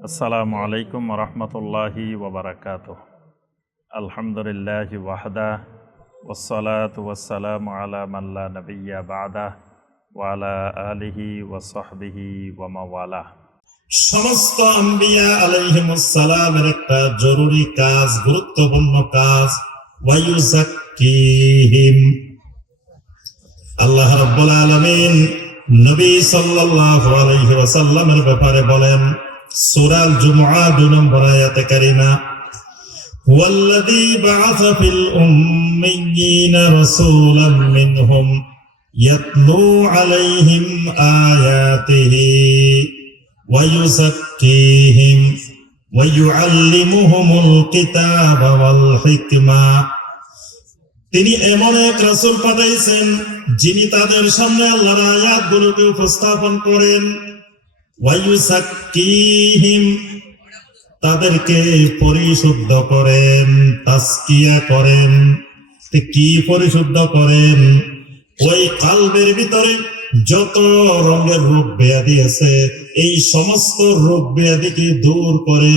আসসালামু আলাইকুম রহমতুল্লাহি ওবরাকাত আলহামদুলিল্লাহ ওয়াহদা ওসলাত ওয়াসালাম আলা মাল্লা নবিয়া বাদা ওয়ালা আলিহি ওয়াসহবিহি ওয়ামাওয়ালা সমস্ত আম্বিয়া আলাইহিমুসসালামের একটা জরুরি কাজ, গুরুত্বপূর্ণ কাজ ওয়ায়ুজাক্কিহিম আল্লাহ রাব্বুল আলামিন নবী সাল্লাল্লাহু আলাইহি ওয়াসাল্লামের ব্যাপারে বলেন সূরা আল জুমআ 2 নম্বর আয়াতে কারিমা هو الذي بعث في الأميين رسولا منهم يتلو عليهم آياته ويزكيهم ويعلمهم الكتاب والحكمة তিনি এমন এক রাসূল পাঠাইছেন যিনি তাদের সামনে আল্লাহর আয়াতগুলোকে উপস্থাপন করেন তাদেরকে পরিশুদ্ধ করেন তাস্কিয়া করেন। কি পরিশুদ্ধ করেন? ওই কালবের ভিতরে যত রঙের রোগ ব্যাধি আছে, এই সমস্ত রোগ ব্যাধিকে দূর করে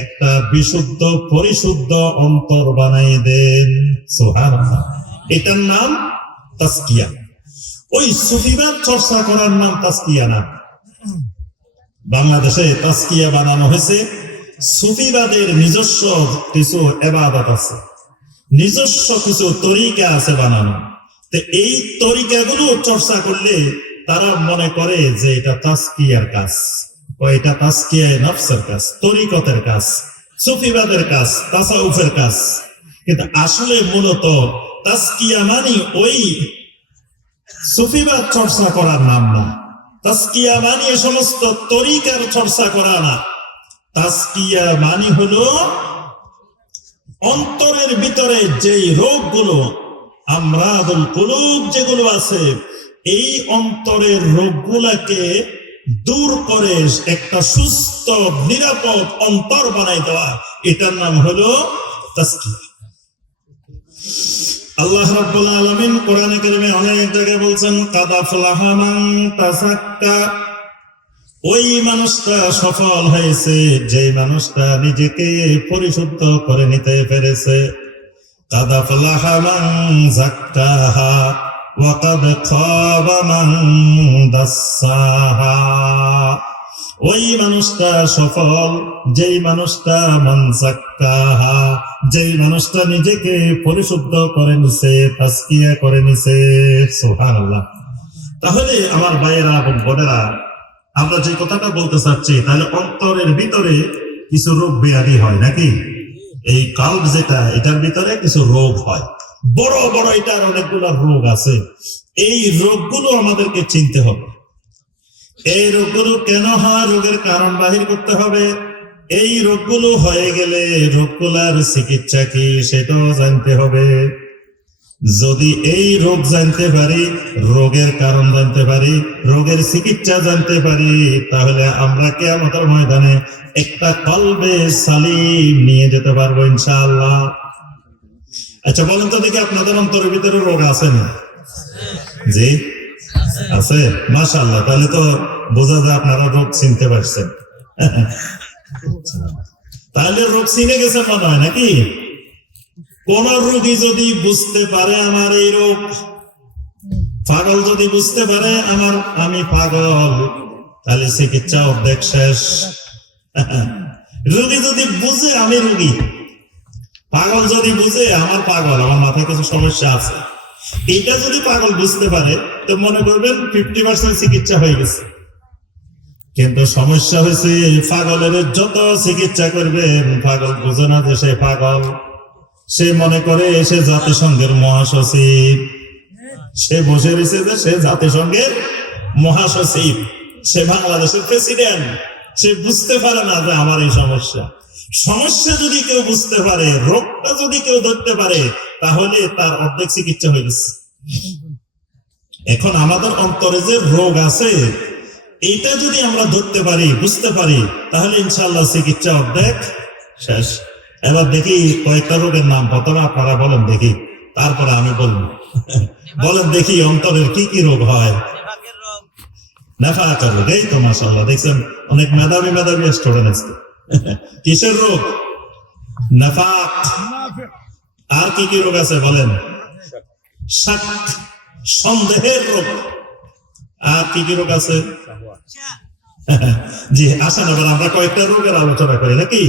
একটা বিশুদ্ধ, পরিশুদ্ধ অন্তর বানাই দেন। সোহান এটার নাম তাস্কিয়া ওই সুফিবাদ চর্চা করার নাম তাস্কিয়া না। বাংলাদেশে তাস্কিয়া বানানো হয়েছে। সুফিবাদের নিজস্ব কিছু এবাদত আছে। নিজস্ব কিছু তরিকা আছে বানানো। তো এই তরিকাগুলো চর্চা করলে তারা মনে করে যে এটা তাস্কিয়ার কাজ ও এটা তাস্কিয়ায় নফসের কাজ, তরিকতের কাজ, সুফিবাদের কাজ, তাসাউফের কাজ। কিন্তু আসলে মূলত তাস্কিয়া মানে ওই সুফিবাদ চর্চা করার নাম না। তাস্কিয়া মানে এ সমস্ত তরিকার চর্চা করা না। তাস্কিয়া মানে হলো অন্তরের ভিতরে যেই রোগগুলো, আমরাদুল কুলুব যেগুলো আছে, এই অন্তরের রোগগুলাকে দূর করে একটা সুস্থ, নিরাপদ অন্তর বানাই দেওয়া। এটার নাম হলো তাস্কিয়া আল্লাহ রাব্বুল আলামিন কোরআনে কারিমে অনেক জায়গায় বলছেন কাদ আফলাহা মান তাযাক্কা। ওই মানুষটা সফল হয়েছে যে মানুষটা নিজেকে পরিশুদ্ধ করে নিতে পেরেছে। কাদ আফলাহা মান যাক্কাহা ওয়া কাদ খাবা মান দাসসাহা ওই মানুষটা সফল, যেই মানুষটা মান যাক্কাহা যেই মানুষটা নিজেকে পরিশুদ্ধ করে নিছে তাস্কিয়া করে নিছে, সুবহানাল্লাহ। তাহলে আমার ভাইয়েরা এবং বোনেরা, আমরা যে কথাটা বলতে চাচ্ছি, তাহলে অন্তরের ভিতরে কিছু রোগ ব্যাধি হয় নাকি? এই কাল্প যেটা, এটার ভিতরে কিছু রোগ হয়। বড় বড় এটার অনেকগুলো রোগ আছে। এই রোগগুলো আমাদেরকে চিনতে হবে। এই রোগগুলো কেন হয়? রোগের কারণ বাহির করতে হবে। এই রোগগুলো হয়ে গেলে রোগগুলার চিকিৎসা কি সেটাও জানতে হবে। যদি এই রোগ জানতে পারি, রোগের কারণ জানতে পারি, রোগের চিকিৎসা জানতে পারি, তাহলে আমরা কে আমাদের ময়দানে একটা কলবে সালিম নিয়ে যেতে পারব ইনশাআল্লাহ। আচ্ছা বলেন তো দেখি আপনাদের অন্তরের ভিতরে রোগ আছে না? জি? আছে? মাশাআল্লাহ, তাহলে তো বোঝা যায় আপনারা রোগ চিনতে পারছেন। তাহলে রোগ চিনে গেছে মনে হয় নাকি? কোন রোগী যদি বুঝতে পারে আমার এই রোগ, পাগল যদি বুঝতে পারে আমার, আমি পাগল, তাহলে চিকিৎসা অর্ধেক শেষ। রোগী যদি বুঝে আমি রোগী, পাগল যদি বুঝে আমার পাগল, আমার মাথায় কিছু সমস্যা আছে। এটা যদি পাগল বুঝতে পারে, তো মনে করবেন ফিফটি পার্সেন্ট চিকিৎসা হয়ে গেছে। কিন্তু সমস্যা হয়েছে পাগলের যত চিকিৎসা করবেন, পাগল বুঝে না যে সে পাগল। সে মনে করে সে জাতিসংঘের মহাসচিব। সে বসে রয়েছে যে সে জাতিসংঘের মহাসচিব। সে বাংলাদেশের প্রেসিডেন্ট সে বুঝতে পারে না যে আমার এই সমস্যা। সমস্যা যদি কেউ বুঝতে পারে, রোগটা যদি কেউ ধরতে পারে তাহলে তার অর্ধেক চিকিৎসা হয়ে গেছে। এখন আমাদের অন্তরে যে রোগ আছে, এইটা যদি আমরা ধরতে পারি, বুঝতে পারি, তাহলে ইনশাল্লাহ চিকিৎসা অর্ধেক শেষ। এবার দেখি কয়েকটা রোগের নাম, প্রথমে আপনারা বলেন দেখি, তারপরে আমি বলব। বলেন দেখি অন্তরের কি কি রোগ হয়। নেফাকার এই তো মাসাল্লাহ দেখছেন অনেক মেধাবী মেধাবী স্টুডেন্ট আছে। কিসের রোগ? নাফাক। আর কি কি রোগ আছে বলেন? সন্দেহের রোগ। আর কি কি রোগ আছে? জি আসেন এবার আমরা কয়েকটা রোগের আলোচনা করি নাকি?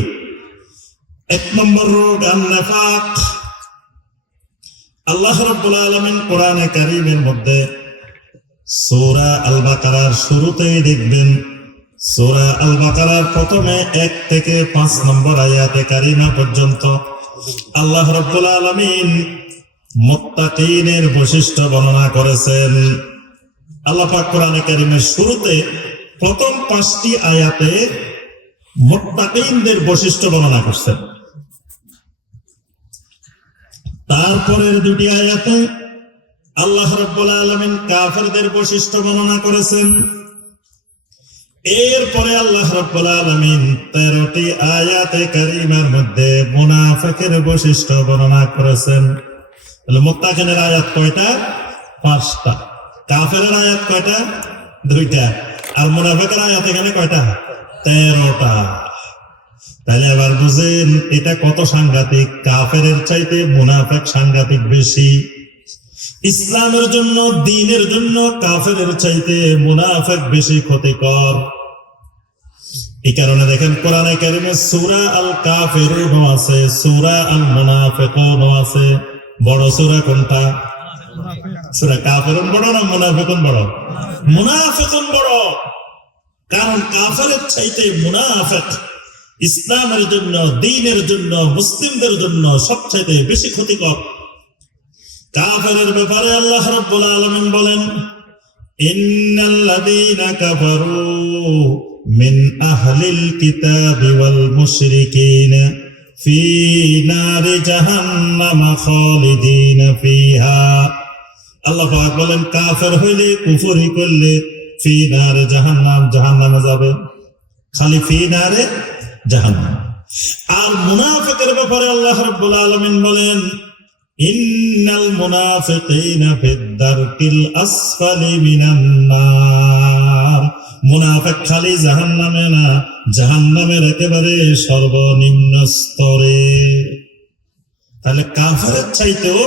এক নম্বর রোগ আন্নাফাক। আল্লাহ রাব্বুল আলামিন কোরআনে কারীমের মধ্যে সূরা আল বাকারার শুরুতেই দেখবেন সূরা আল বাকারার প্রথমে এক থেকে পাঁচ নম্বর আয়াতে কারিমা পর্যন্ত আল্লাহ রাব্বুল আলামিন মুত্তাকিনের বৈশিষ্ট্য বর্ণনা করেছেন। আল্লাহ পাক কারিমের শুরুতে প্রথম পাঁচটি আয়াতে মোত্তাকিনদের বৈশিষ্ট্য বর্ণনা করছেন। তারপরের দুটি আয়াতে আল্লাহ রাব্বুল আলমিন কাফেরদের বৈশিষ্ট্য বর্ণনা করেছেন। এরপরে আল্লাহ রাব্বুল আলামিন 13টি আয়াতে কারিমার মধ্যে মুনাফিকের বৈশিষ্ট্য বর্ণনা করেছেন। তাহলে আয়াত কয়টা? পাঁচটা। কাফেরের আয়াত কয়টা? দুইটা। আর মুনাফিকের আয়াত এখানে কয়টা? তেরোটা। তাহলে আবার বুঝেন, এটা কত সাংঘাতিক? কাফেরের চাইতে মুনাফেক সাংঘাতিক বেশি। ইসলামের জন্য, দিনের জন্য কাফেরের চাইতে মুনাফেক বেশি ক্ষতিকর। এই কারণে দেখেন, কোরআনে কারিমে সূরা আল কাফিরুন আছে, সূরা আল মুনাফিকুন আছে। বড় সূরা কোনটা? সূরা কাফিরুন বড় না মুনাফিকুন বড়? মুনাফিকুন বড়। কারণ কাফেরের চাইতে মুনাফিক ইসলামের জন্য, দিনের জন্য, মুসলিমদের জন্য সবচাইতে বেশি ক্ষতিকর। কাফেরের ব্যাপারে আল্লাহ রাব্বুল আলামিন বলেন, ইন্নাল্লাযীনা কাফারু মিন আহলিল কিতাবি ওয়াল মুশরিকিনা ফি নারি জাহান্নাম খালিদিনা ফিহা। আল্লাহ পাক বলেন, কাফের হইলে, কুফরি করলে ফি নারে জাহান্নাম, জাহান্নামে যাবে। খালি ফি নারে জাহান্নাম। আর মুনাফিকের ব্যাপারে আল্লাহ রাব্বুল আলামিন বলেন ইন্নাল মুনাফিকিনা ফিদ-দারকিল আসফালি মিনান নার মুনাফিক খালি জাহান্নামে না, জাহান্নামের একেবারে সর্বনিম্ন স্তরে। তাহলে কাফেরের চাইতেও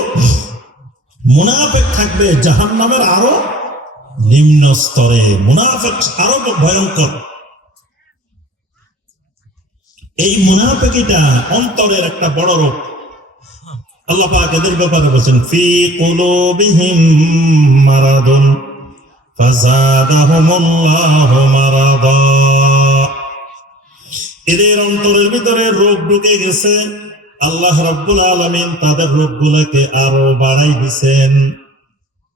মুনাফিক থাকবে জাহান্নামের আরও নিম্ন স্তরে। মুনাফিক আরও ভয়ঙ্কর। এই মুনাফিকিটা অন্তরের একটা বড় রোগ আল্লাহ পাক এদের ব্যাপারে বলছেন, ফি কুলুবিহিম মারাদুন ফাজাদাহুমুল্লাহু মারাদা। এদের অন্তরের ভিতরে রোগ ঢুকে গেছে, আল্লাহ রাব্বুল আলামিন তাদের রোগগুলোকে আরও বাড়াই দিছেন।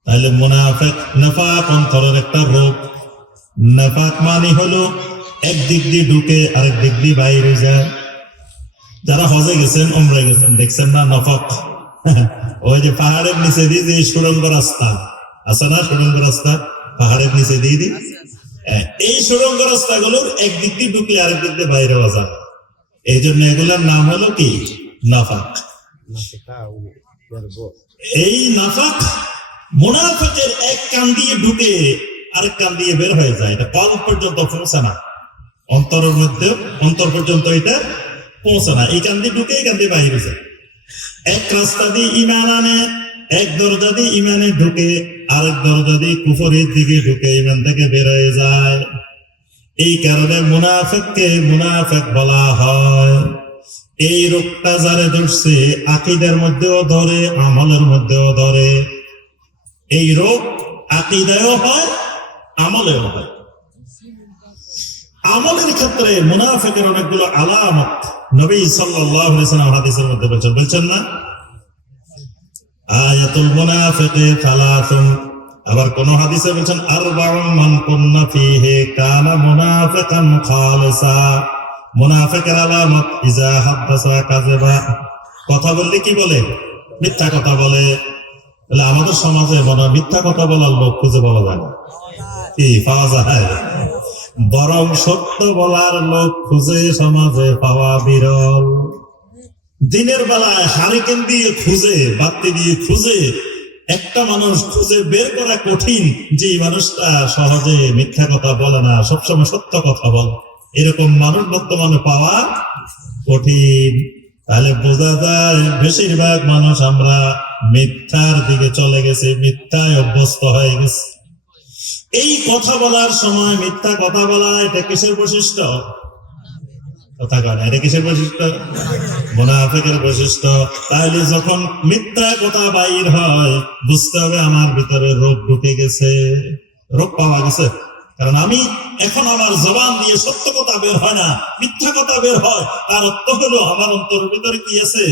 তাহলে মুনাফিক, নাফাক অন্তরের একটা রোগ। নাফাক মানে হলো একদিক দিয়ে ঢুকে আরেক দিক দিয়ে বাইরে যায়। যারা হজে গেছেন ওমরে গেছেন দেখছেন না নফক। ওই যে পাহাড়ের নিচে দিয়ে যে সুড়ঙ্গ রাস্তা। আছে না সুড়ঙ্গ রাস্তা? পাহাড়ের নিচে দিয়ে দি। হ্যাঁ, এই সুড়ঙ্গ রাস্তাগুলোর একদিক দিয়ে ঢুকলে আরেক দিক দিয়ে বাইরে হওয়া যায়। এই জন্য এগুলোর নাম হলো কি? নাফাক। এই নাফাক মুনাফিকের এক কান দিয়ে ঢুকে আরেক কান দিয়ে বের হয়ে যায়। এটা কল পর্যন্ত পৌঁছে না। অন্তরের মধ্যে অন্তর পর্যন্ত এটা পৌঁছে না এই কান দিয়ে ঢুকে এই কান দিয়ে বাইরে যায়। এক রাস্তা দিয়ে ইমান আনে, এক দরজা দিয়ে ইমানে ঢুকে, আরেক দরজা দিয়ে কুফরের দিকে ঢুকে ইমান থেকে বের হয়ে যায়। এই কারণে মুনাফেককে মুনাফেক বলা হয়। এই রোগটা যারে ধরছে, আকিদের মধ্যেও ধরে, আমলের মধ্যেও ধরে। এই রোগ আকিদায়ও হয়, আমলেও হয়। আমলের ক্ষেত্রে মুনাফিকের অনেকগুলো আলামত নবী সাল্লাল্লাহু আলাইহি সাল্লাম হাদিসের মধ্যে বলছেন বলছেন না? আয়াতুল মুনাফিকি সালাসুন। আবার কোন হাদিসে বলছেন, আরবাউন মান কুন্না ফিহি কানা মুনাফিকান খালিসা। মুনাফিকের আলামত, ইজা হাদাসা কাযিবা। কথা বললে কি বলে? মিথ্যা কথা বলে। তাহলে আমাদের সমাজে মনে মিথ্যা কথা বলার লোক খুঁজে পাওয়া যায় না। কি, পাওয়া যায়? বরং সত্য বলার লোক খুঁজে সমাজে পাওয়া বিরল। দিনের বেলায় হারিকেন দিয়ে খুঁজে, বাতি দিয়ে খুঁজে, একটা মানুষ খুঁজে বের করা কঠিন যে মানুষটা সহজে মিথ্যা কথা বলে না, সবসময় সত্য কথা বলে। এরকম মানুষ বর্তমানে পাওয়া কঠিন। তাহলে বোঝা যায়, বেশিরভাগ মানুষ আমরা মিথ্যার দিকে চলে গেছে, মিথ্যায় অভ্যস্ত হয়ে গেছে। এই কথা বলার সময় মিথ্যা কথা বলা, এটা কিসের বৈশিষ্ট্য? কথা কয় এটা কিসের বৈশিষ্ট্য? বৈশিষ্ট্য। তাহলে যখন মিথ্যা কথা বাইর হয়, বুঝতে হবে আমার ভিতরে রোগ ঢুকে গেছে। রোগ পাওয়া গেছে। কারণ আমি এখন আমার জবান দিয়ে সত্য কথা বের হয় না, মিথ্যা কথা বের হয়। তার অর্থ হলো, আমার অন্তরের ভিতরে কি আছে?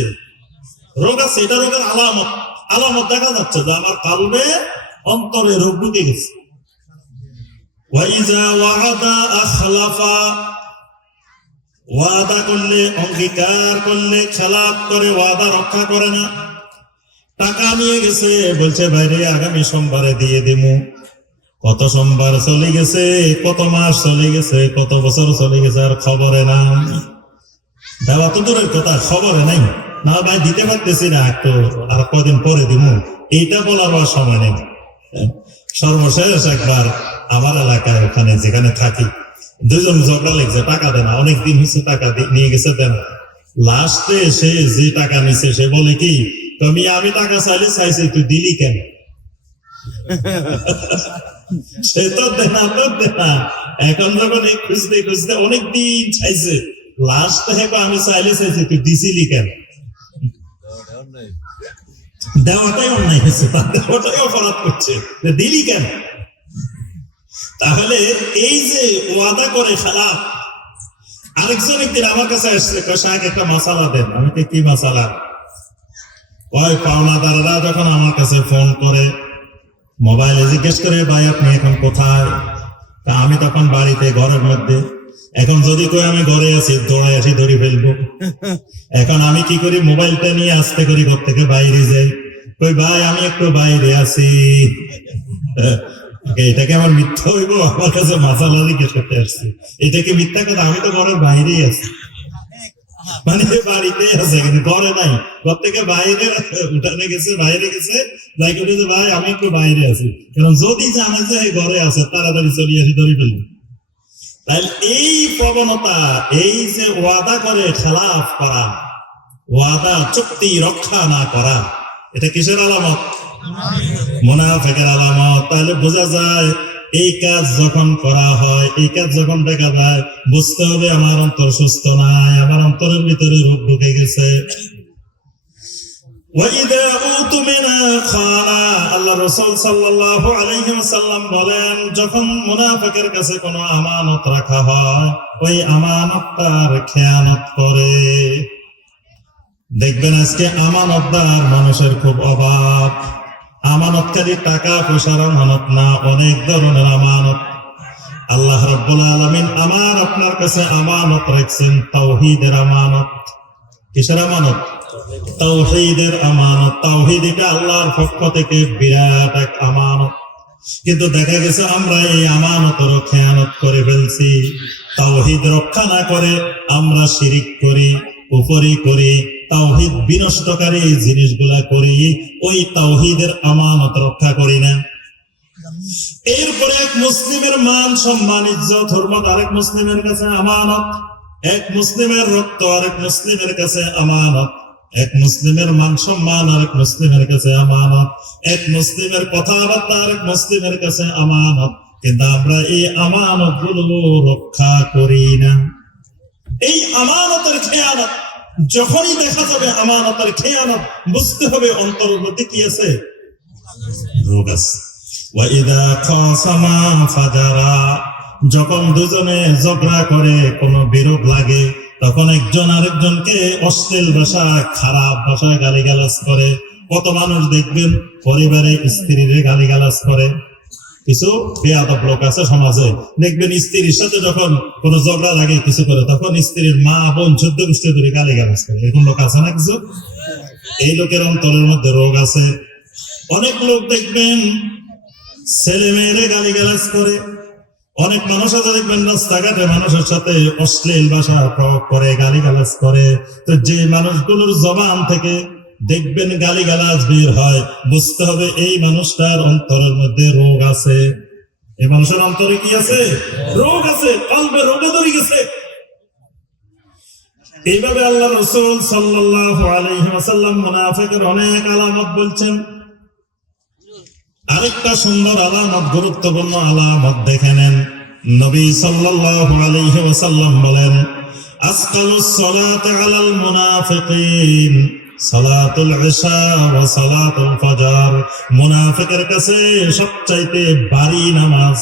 রোগ আছে, এটা রোগের আলামত। আলামত দেখা যাচ্ছে যে আমার কালবে অন্তরে রোগ ঢুকে গেছে। ওয়াদা করলে, অঙ্গীকার করলে খেলাপ করে, ওয়াদা রক্ষা করে না। টাকা নিয়ে গেছে, বলছে, বাইরে আগামী সোমবারে দিয়ে কত সোমবার চলে গেছে, কত মাস চলে গেছে, কত বছর চলে গেছে, আর খবরে না দেওয়া তো দূরের কথা, খবরে নাই। না ভাই, দিতে পারতেছি না একটু, আর কদিন পরে দিমু। এইটা বলার সময় নেই। সর্বশেষ একবার আমার এলাকায় ওখানে যেখানে থাকি। দুজন ঝগড়া লেগেছে, টাকা দেয় না। অনেক দিন হচ্ছে টাকা নিয়ে গেছে দেন। লাস্টে সে যে টাকা নিছে, সে বলে কি, তুমি আমি টাকা চাইলে চাইছি, তুই দিলি কেন? সে তো দেনা তো দেনা এখন যখন এই খুঁজতে খুঁজতে অনেক দিন চাইছে, লাস্ট আমি চাইলে চাইছি, তুই দিছিলি কেন? দেওয়াটাই অন্যায় হয়েছে তার দেওয়াটাই অপরাধ করছে। দিলি কেন? তাহলে এই যে ওয়াদা করে খেলা আরেকজন একদিন আমার কাছে আসছে, কয় একটা মশালা দেন। আমি তো কি মশালা? কয়, পাওনাদাররা যখন আমার কাছে ফোন করে, মোবাইলে জিজ্ঞেস করে, ভাই, আপনি এখন কোথায়? তা আমি তখন বাড়িতে, ঘরের মধ্যে, এখন যদি কই, আমি ঘরে আছি দৌড়ে আসি, ধরে ফেলব। এখন আমি কি করি, মোবাইলটা নিয়ে আসতে করি, ঘর থেকে বাইরে যাই। কই ভাই, আমি একটু বাইরে আছি। এটাকে আমার মিথ্যা হইব? আমার কাছে মাসালা জিজ্ঞেস করতে আসছি? এটাকে মিথ্যা কথা? আমি তো ঘরের বাইরেই আছি। মানে আছে, কিন্তু ঘরে নাই। ঘর থেকে বাইরে, উঠানে গেছে, বাইরে গেছে। যাই ভাই, আমি একটু বাইরে আছি। কারণ যদি জানে যে ঘরে আছে, তাড়াতাড়ি চলে আসি, ধরে ফেলব তাহলে এই প্রবণতা, এই যে ওয়াদা করে খেলাফ করা, ওয়াদা চুক্তি রক্ষা না করা এটা কিসের আলামত? মোনাফেকের আলামত। তাহলে বোঝা যায়, এই কাজ যখন করা হয়, এই কাজ যখন দেখা যায়, বুঝতে হবে আমার অন্তর সুস্থ নাই, আমার অন্তরের ভিতরে রোগ ঢুকে গেছে। আমানত রাখা হয়, ওই আমানতটার খেয়ানত করে। দেখবেন আজকে আমানতদার মানুষের খুব অভাব। আমানতকারী টাকা পয়সার আমানত না, অনেক ধরনের আমানত। আল্লাহ রাব্বুল আলামিন আমার আপনার কাছে আমানত রাখছেন, তাওহীদের আমানত। কিসের আমানত? তাওহীদের আমানত। তাওহীদ এটা আল্লাহর পক্ষ থেকে বিরাট এক আমানত। কিন্তু দেখা গেছে আমরা এই আমানতের খেয়ানত করে ফেলছি। তাওহীদ রক্ষা না করে আমরা শিরিক করি উপরি করি তাওহীদ বিনষ্টকারী জিনিসগুলা করি, ওই তাওহীদের আমানত রক্ষা করি না। এরপরে এক মুসলিমের মান সম্মান, ইজ্জত, হরমত, আরেক মুসলিমের কাছে আমানত, এক মুসলিমের রক্ত, আরেক মুসলিমের কাছে আমানত, এক মুসলিমের মান সম্মান, আরেক মুসলিমের কাছে আমানত, এক মুসলিমের কথাবার্তা, আরেক মুসলিমের কাছে আমানত। কিন্তু আমরা এই আমানতগুলো রক্ষা করি না। এই আমানতের খেয়ানত যখনই দেখা যাবে আমানতের খেয়ানত বুঝতে হবে অন্তরের মধ্যে কি আছে। রোগ আছে। যখন দুজনে ঝগড়া করে, কোনো বিরোধ লাগে, তখন একজন আরেকজনকে অশ্লীল ভাষা, খারাপ ভাষায় গালিগালাজ করে। কত মানুষ দেখবেন, পরিবারে স্ত্রীরে গালিগালাজ করে। কিছু লোক আছে সমাজে। দেখবেন স্ত্রীর সাথে যখন কোনো ঝগড়া লাগে কিছু করে, তখন স্ত্রীর মা বোন চোদ্দ গোষ্ঠী ধরে গালি গালিগালাজ করে। এরকম লোক আছে না কিছু? এই লোকের অন্তরের মধ্যে রোগ আছে। অনেক লোক দেখবেন ছেলে মেয়েরে গালি গালাজ করে। অনেক মানুষ আছে দেখবেন রাস্তাঘাটে মানুষের সাথে অশ্লীল ভাষা প্রয়োগ করে গালি গালাজ করে। তো যে মানুষগুলোর জবান থেকে দেখবেন গালি গালাজ বের হয়। বুঝতে হবে এই মানুষটার অন্তরের মধ্যে রোগ আছে। এই মানুষের অন্তরে কি আছে? রোগ আছে, কলবে রোগে ধরে গেছে। এইভাবে আল্লাহ রসুল আলাইহি ওয়াসাল্লাম অনেক আলামত বলছেন। আরেকটা সুন্দর আলামত, গুরুত্বপূর্ণ আলামত দেখে নেন। নবী সাল্লাল্লাহু আলাইহি বলেন, আসকালুস সালাতি আলাল মুনাফিকিন। সালাতুল ইশা ওয়া সালাতুল ফজর। মুনাফিকের কাছে সবচাইতে ভারী নামাজ,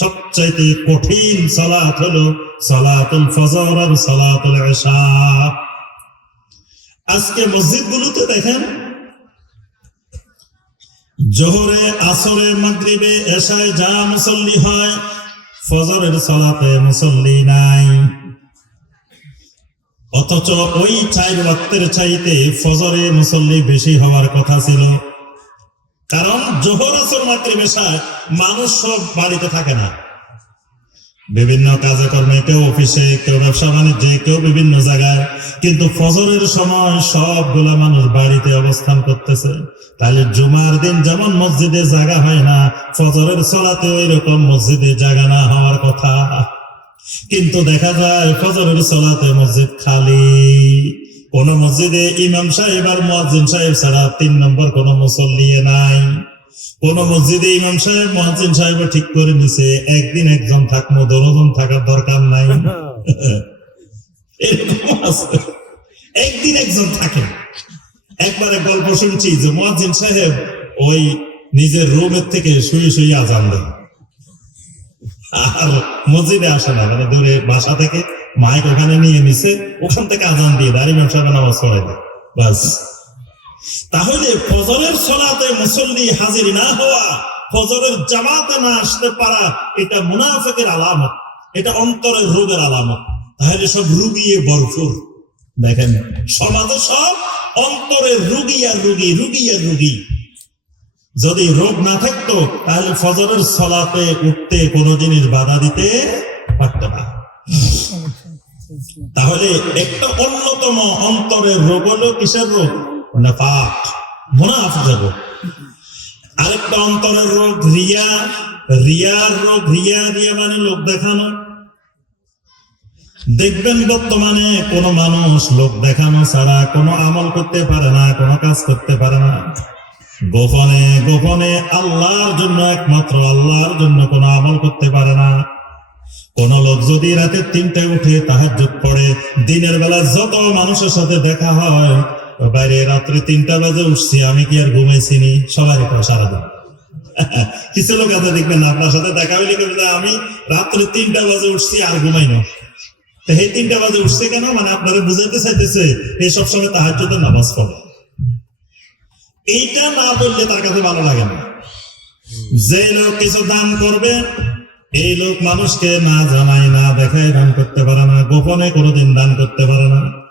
সবচাইতে কঠিন সালাত হলো সালাতুল ফজর আর সালাতুল ইশা আজকে মসজিদগুলোতে দেখেন, জোহরে, আসরে, মাগরিবে, এশায় যা মুসল্লি হয়, ফজরের সালাতে মুসল্লি নাই। অথচ ওই চার রক্তের চাইতে ফজরে মুসল্লি বেশি হওয়ার কথা ছিল। কারণ জোহর আসর মাগরিব মানুষ সব বাড়িতে থাকে না। বিভিন্ন কাজে কর্মে কেউ অফিসে, কেউ ব্যবসা বাণিজ্যে, কেউ বিভিন্ন জায়গায়। কিন্তু ফজরের সময় সবগুলা মানুষ বাড়িতে অবস্থান করতেছে। তাহলে জুমার দিন যেমন মসজিদে জায়গা হয় না, ফজরের সলাতে ওই রকম মসজিদে জায়গা না হওয়ার কথা। কিন্তু দেখা যায় ফজরের সলাতে মসজিদ খালি। কোন মসজিদে ইমাম সাহেব আর মুয়াজ্জিন সাহেব ছাড়া তিন নম্বর কোন মুসল্লি নাই। কোন মসজিদে ইমাম সাহেব মহাজিন সাহেব ঠিক করে নিছে, একদিন একজন থাকব দনজন থাকার দরকার নাই। একদিন একজন থাকে। একবারে গল্প শুনছি যে মহাজিন সাহেব ওই নিজের রুমের থেকে শুয়ে শুয়ে আজান দেয়। আর মসজিদে আসে না মানে দূরে বাসা থেকে মাইক ওখানে নিয়ে নিছে, ওখান থেকে আজান দিয়ে ইমাম সাহেব নামাজ পড়াই দেয় বাস। তাহলে ফজরের সলাতে মুসল্লি হাজির না হওয়া, ফজরের জামাতে না আসতে পারা, এটা মুনাফেকের আলামত, এটা অন্তরের রোগের আলামত। তাহলে সব রুগিয়ে ভরপুর। দেখেন, সমাজে সব অন্তরের রুগী আর রুগী রুগী আর রুগী। যদি রোগ না থাকতো, তাহলে ফজরের সলাতে উঠতে কোনো জিনিস বাধা দিতে পারত না। তাহলে একটা অন্যতম অন্তরের রোগ হলো কিসের রোগ? রোগ। আরেকটা অন্তরের রোগ রিয়া, রিয়ার রোগ, রিয়া রিয়া মানে লোক দেখানো। দেখবেন বর্তমানে কোন মানুষ লোক দেখানো ছাড়া কোনো আমল করতে পারে না, কোনো কাজ করতে পারে না। গোপনে গোপনে আল্লাহর জন্য একমাত্র আল্লাহর জন্য কোনো আমল করতে পারে না। কোন লোক যদি রাতে তিনটায় উঠে তাহাজ্জুদ পড়ে দিনের বেলা যত মানুষের সাথে দেখা হয় বাইরে রাত্রে তিনটা বাজে উঠছি আমি কি আর ঘুমাইছি নি? সবারই সারাদিন। কিছু লোক আছে দেখবেন না আপনার সাথে দেখা হইলে বলে, আমি রাত্রে তিনটা বাজে উঠছি আর ঘুমাই না। তো এই তিনটা বাজে উঠছে কেন? মানে আপনারা বুঝাইতে চাইতেছে এই সবসময় তাহাজ্জুদের নামাজ পড়ে। এইটা না বললে তার কাছে ভালো লাগে না। যে লোক কিছু দান করবে, এই লোক মানুষকে না জানায়, না দেখায় দান করতে পারে না, গোপনে কোনোদিন দান করতে পারে না।